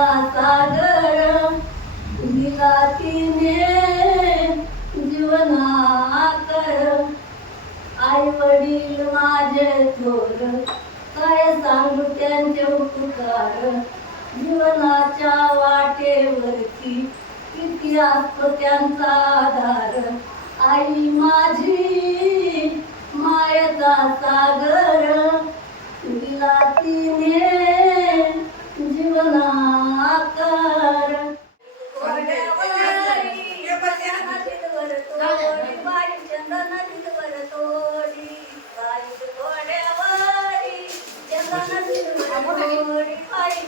सागर भूमिका तिने जीवना आकार आई वडील माझे थोर काय सांगू त्यांचे उपकार? जीवनाच्या वाटेवरती किती असतो त्यांचा आधार? आई माझी मायेचा सागर तिला तिने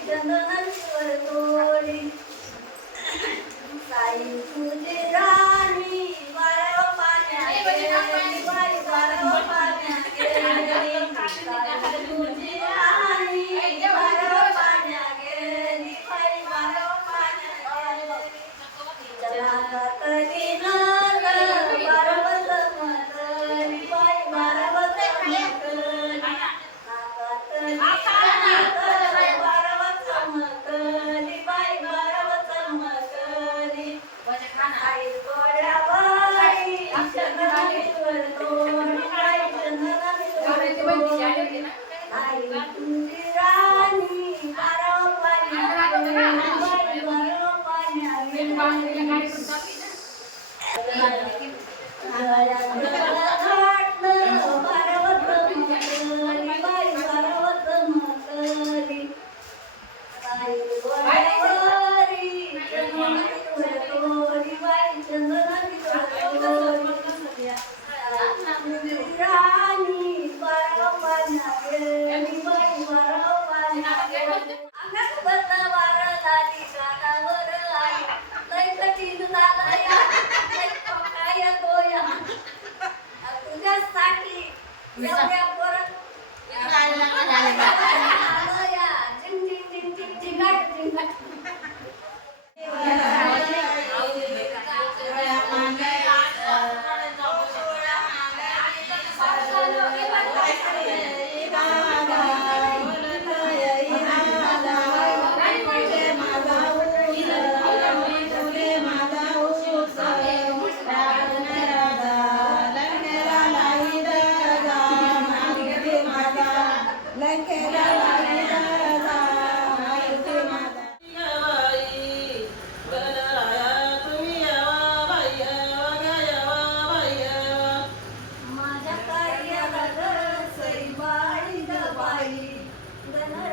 चंदन स्वर तोरी साई तुझे Buenas.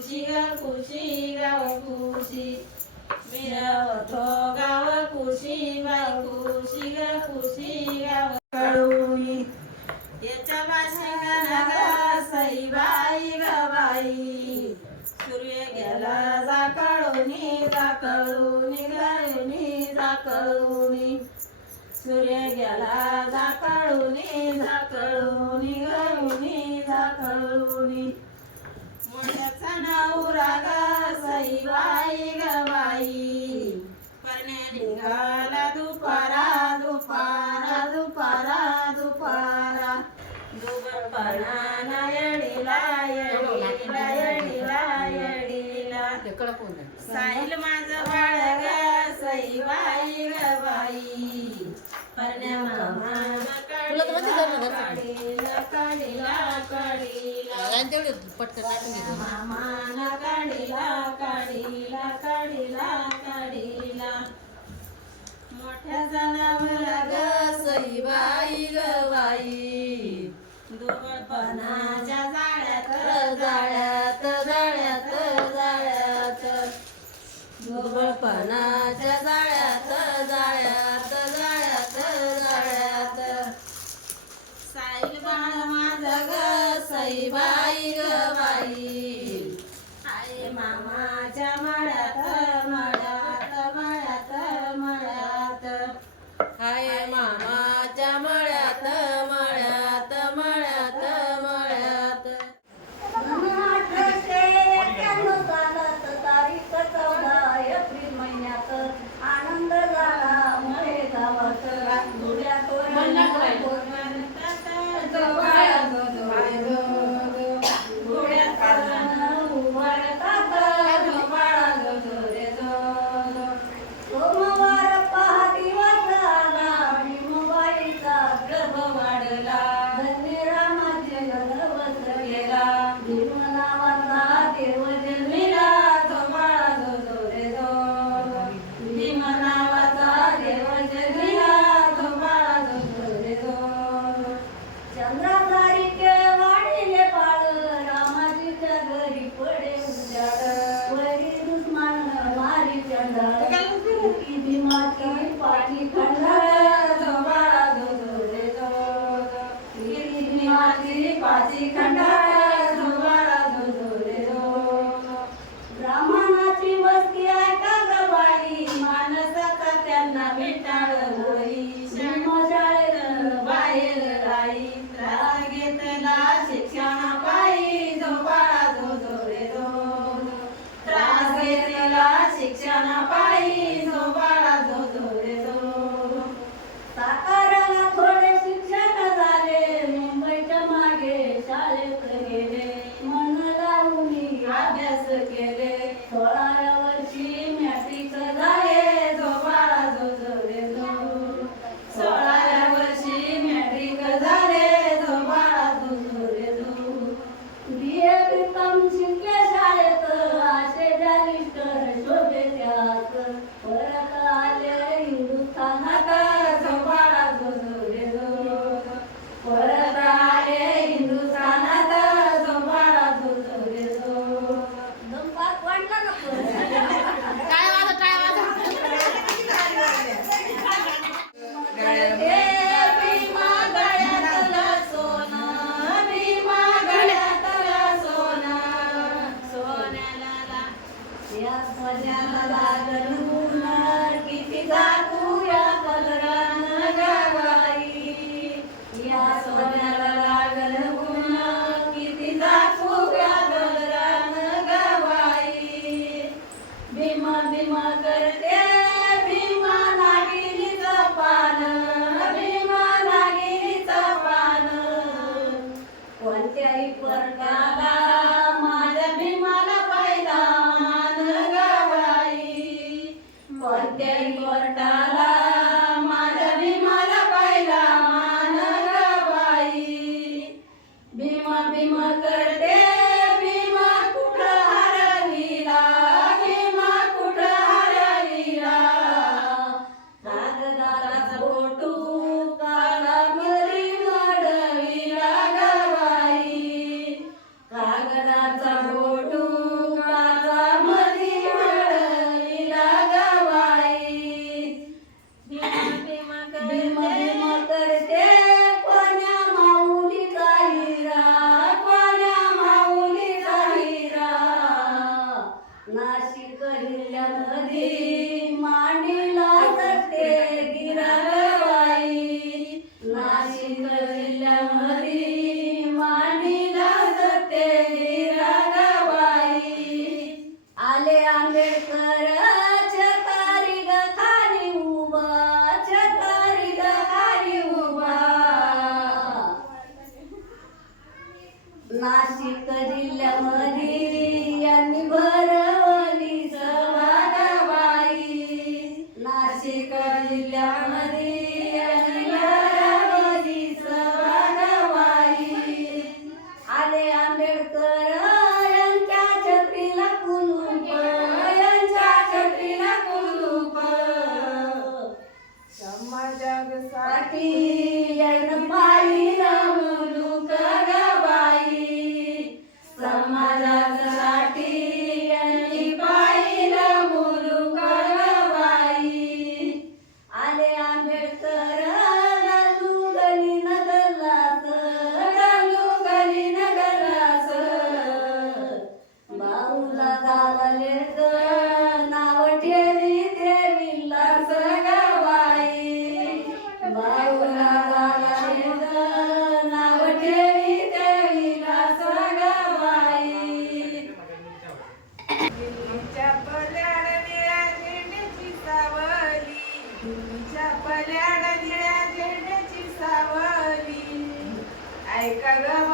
कुशीगा कुशी गाव कुशी. गाव कुशी गाव कुशी कुशी गाव कळूनी याच्या भाषिंगा साई बाई. गाबाई सूर्य गेला जाकळूनी जाकळूनी गाळूनी जाकळूनी सूर्य गेला जाकळूनी जाकळूनी गाळूनी पटकन लाटून घेतो. मामाला काढीला काढीला काढीला काढीला. मोठ्या जनावरा ग सई बाई ग बाई. दुबळपणाच्या जाळ्यात जाळ्यात जाळ्यात जाळ्यात. दुबळपणा 家家户户 descargaba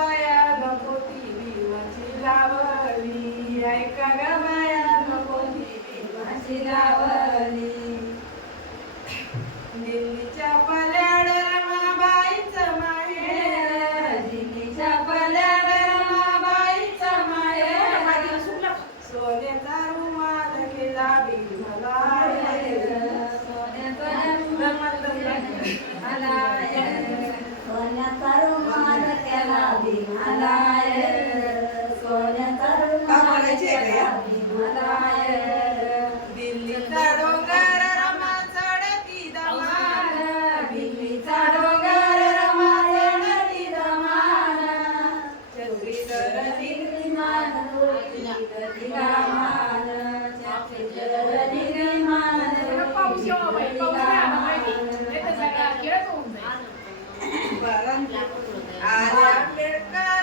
आंबेडकर